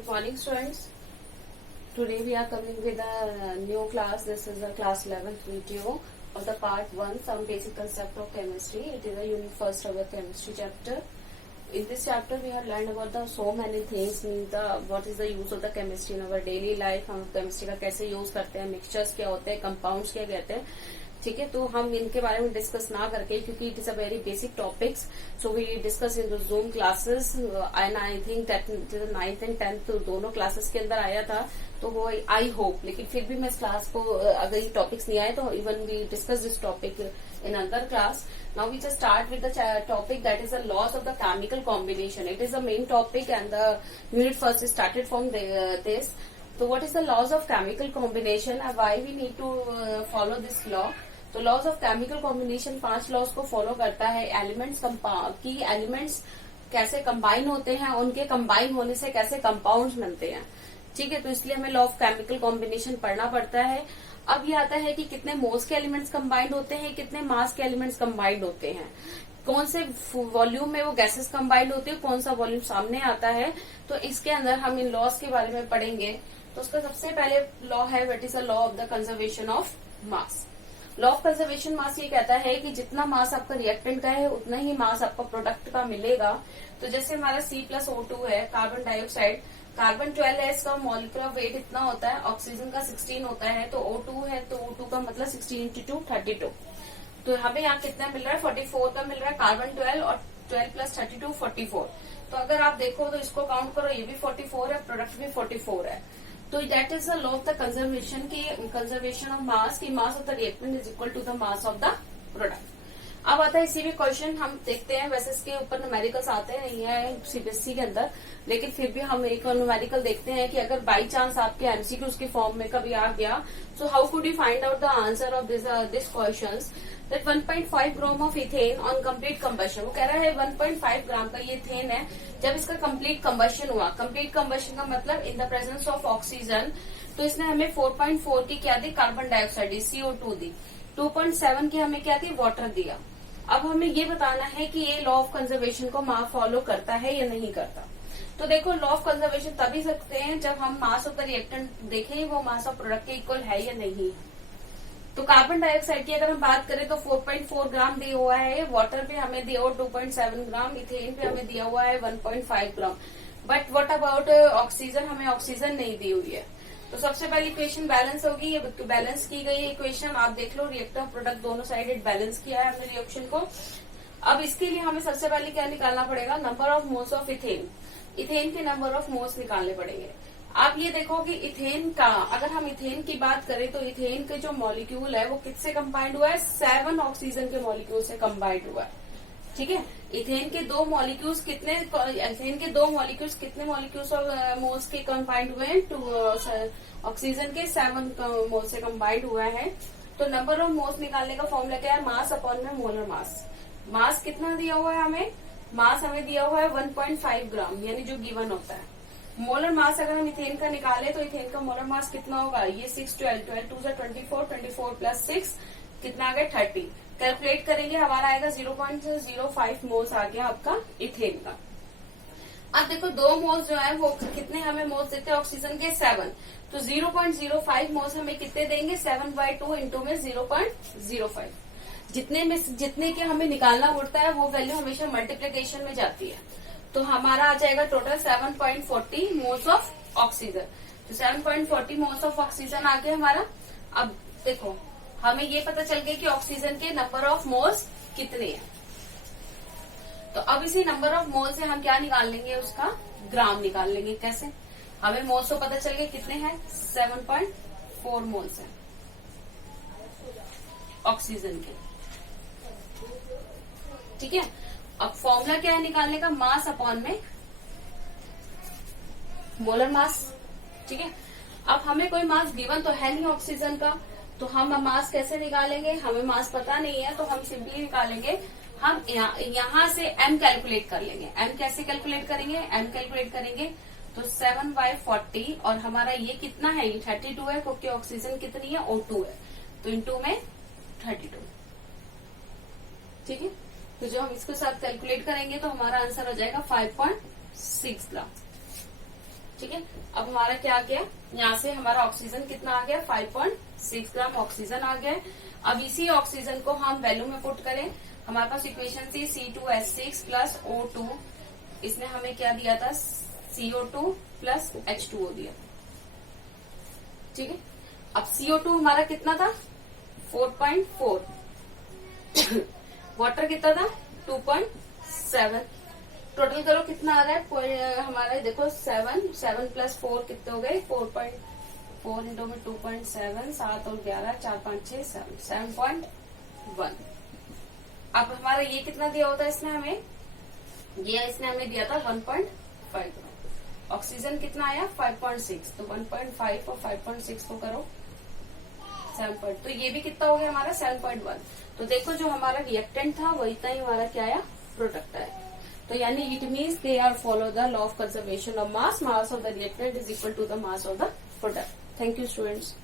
Good morning, students. Today we are coming with a new class. This is a class 11th video of the part 1, some basic concept of chemistry. It is a unit first of a chemistry chapter. In this chapter we have learned about the so many things, what is the use of the chemistry in our daily life. हम chemistry का कैसे use करते हैं, mixtures क्या होते हैं, compounds क्या कहते हैं. ठीक है, तो हम इनके बारे में डिस्कस ना करके, क्योंकि it is a very basic topics, so we discuss in the Zoom classes and I think 9th and 10th दोनों क्लासेस के अंदर आया था. तो वो आई होप, लेकिन फिर भी मैं इस क्लास को अगर ये टॉपिक्स नहीं आए तो even we discuss this topic in other class. Now we just start with the topic that is the laws of the chemical combination. It is the main topic and the unit first started from this. So what is the laws of chemical combination and why we need to follow this law? तो laws of chemical combination 5 laws को follow करता है. Elements कैसे combine होते हैं, उनके combine होने से कैसे कंपाउंड्स बनते हैं. ठीक है, तो इसलिए हमें लॉ ऑफ केमिकल कॉम्बिनेशन पढ़ना पड़ता है. अब ये आता है कि कितने मोल्स के एलिमेंट्स कंबाइंड होते हैं, कितने मास के एलिमेंट्स कंबाइंड होते हैं, कौन से वॉल्यूम में वो गैसेस कंबाइंड होती है, कौन सा वॉल्यूम सामने आता है. तो इसके अंदर हम इन लॉज के बारे में पढ़ेंगे. तो उसका सबसे पहले लॉ है what is the law of the conservation of mass. Law of conservation mass ये कहता है कि जितना मास आपका रिएक्टेंट का है उतना ही मास आपका प्रोडक्ट का मिलेगा. तो जैसे हमारा C+O2 है, कार्बन डाइऑक्साइड, कार्बन 12 है, इसका मॉलिक्यूलर वेट इतना होता है, ऑक्सीजन का 16 होता है. तो O2 है तो O2 का मतलब 16 × 2 32. तो हमें यहाँ कितना मिल रहा है, 44 का मिल रहा है कार्बन 12 और 12 + 32 44. तो अगर आप देखो तो इसको काउंट करो, ये भी 44 है, प्रोडक्ट भी 44 है. तो that is the law of the conservation की कंजर्वेशन ऑफ मास की mass of the reactant is equal to the mass of the product. अब आता है इसी भी क्वेश्चन हम देखते हैं. वैसे इसके ऊपर न्यूमेरिकल्स आते नहीं है CBSE के अंदर, लेकिन फिर भी हम एक न्यूमेरिकल देखते हैं कि अगर बाई चांस आपके MCQs के फॉर्म में कभी आ गया, so how could you find out the answer of this questions. That 1.5 gram of ethane on complete combustion. वो कह रहा है 1.5 ग्राम का ये इथेन है जब इसका कंप्लीट कंबशन हुआ. कंप्लीट कंबशन का मतलब in the presence of oxygen. तो इसने हमें 4.4 की क्या दी, कार्बन डाइऑक्साइड दी, CO2 दी. 2.7 की हमें क्या दी, वाटर दिया. अब हमें ये बताना है कि ये लॉ ऑफ कंजर्वेशन को फॉलो करता है या नहीं करता. तो देखो, लॉ ऑफ कंजर्वेशन तभी सकते हैं जब हम मास ऑफ द रिएक्टेंट देखें वो मास ऑफ प्रोडक्ट के इक्वल है या नहीं. तो कार्बन डाइऑक्साइड की अगर हम बात करें तो 4.4 ग्राम दिया हुआ है, वाटर पे हमें दिया हुआ 2.7 ग्राम, इथेन पे हमें दिया हुआ है 1.5 ग्राम. बट व्हाट अबाउट ऑक्सीजन, हमें ऑक्सीजन नहीं दी हुई है. तो सबसे पहली इक्वेशन बैलेंस होगी. ये बैलेंस की गई है इक्वेशन, आप देख लो, रिएक्टर प्रोडक्ट दोनों साइड बैलेंस किया है हमने रिएक्शन को. अब इसके लिए हमें सबसे पहले क्या निकालना पड़ेगा, number of moles of ethane. Ethane के नंबर ऑफ मोल्स निकालने पड़ेंगे. आप ये देखो कि इथेन का, अगर हम इथेन की बात करें तो इथेन के जो मॉलिक्यूल है वो किससे कंबाइंड हुआ है, 7 ऑक्सीजन के मॉलिक्यूल से कंबाइंड हुआ है. ठीक है, इथेन के दो मॉलिक्यूल्स कितने मॉलिक्यूल्स और मोल्स के कंबाइंड हुए हैं, ऑक्सीजन के 7 मोल से कंबाइंड हुआ है. तो नंबर ऑफ मोल्स निकालने का फॉर्मूला क्या है, मास अपॉन में मोलर मास. मास कितना दिया हुआ है हमें, मास हमें दिया हुआ है 1.5 ग्राम, यानी जो गिवन होता है. मोलर मास अगर हम इथेन का निकाले तो इथेन का मोलर मास कितना होगा, ये 6 12 12 2 24 24 + 6 कितना आ गया 30. कैलकुलेट करेंगे हमारा आएगा 0.05 मोल्स आ गया आपका इथेन का. अब देखो 2 मोल्स जो है वो कितने हमें मोल्स देते हैं ऑक्सीजन के, 7. तो 0.05 मोल्स हमें कितने देंगे, 7/2 इंटू में 0.05. जितने के हमें निकालना पड़ता है वो वैल्यू हमेशा मल्टीप्लीकेशन में जाती है. तो हमारा आ जाएगा टोटल 7.40 मोल्स ऑफ ऑक्सीजन. तो 7.40 मोल्स ऑफ ऑक्सीजन आ गया हमारा. अब देखो हमें ये पता चल गया कि ऑक्सीजन के नंबर ऑफ मोल्स कितने हैं. तो अब इसी नंबर ऑफ मोल से हम क्या निकाल लेंगे, उसका ग्राम निकाल लेंगे. कैसे, हमें मोल्स तो पता चल गए कितने हैं, 7.4 मोल्स हैं ऑक्सीजन के. ठीक है, अब फॉर्मूला क्या है निकालने का, मास अपॉन में मोलर मास. ठीक है, अब हमें कोई मास गिवन तो है नहीं ऑक्सीजन का, तो हम मास कैसे निकालेंगे, हमें मास पता नहीं है. तो हम सिंपली निकालेंगे, हम यहाँ से m कैलकुलेट कर लेंगे. m कैसे कैलकुलेट करेंगे, m कैलकुलेट करेंगे तो 7/40 और हमारा ये कितना है, ये 32 है क्योंकि ऑक्सीजन कितनी है, O2 है. तो इंटू में 32. ठीक है, तो जो हम इसके साथ कैलकुलेट करेंगे तो हमारा आंसर हो जाएगा 5.6 ग्राम. ठीक है, अब हमारा क्या आ गया, यहाँ से हमारा ऑक्सीजन कितना आ गया, 5.6 ग्राम ऑक्सीजन आ गया। अब इसी ऑक्सीजन को हम वैल्यू में पुट करें, हमारे पास इक्वेशन थी C2H6 प्लस O2, इसने हमें क्या दिया था, CO2 प्लस H2O दिया। ठीक है, अब CO2 हमारा कितना था, 4.4, वाटर कितना था, 2.7, टोटल करो कितना आ रहा है हमारा, देखो 7 प्लस 4 कितने हो गए, 4.4 इंटू में 2.7, 7 और 11, 4 5 6 7.1। अब हमारा ये कितना दिया होता है इसने हमें, ये इसने हमें दिया था 1.5। ऑक्सीजन कितना आया 5.6, तो 1.5 और 5.6 को करो 7. तो ये भी कितना हो गया हमारा 7.1। तो देखो जो हमारा रिएक्टेंट था वही इतना ही हमारा क्या आया, प्रोडक्ट आया। तो यानी it means they are follow the law of conservation of mass, mass of the reactant is equal to the mass of the product. Thank you students.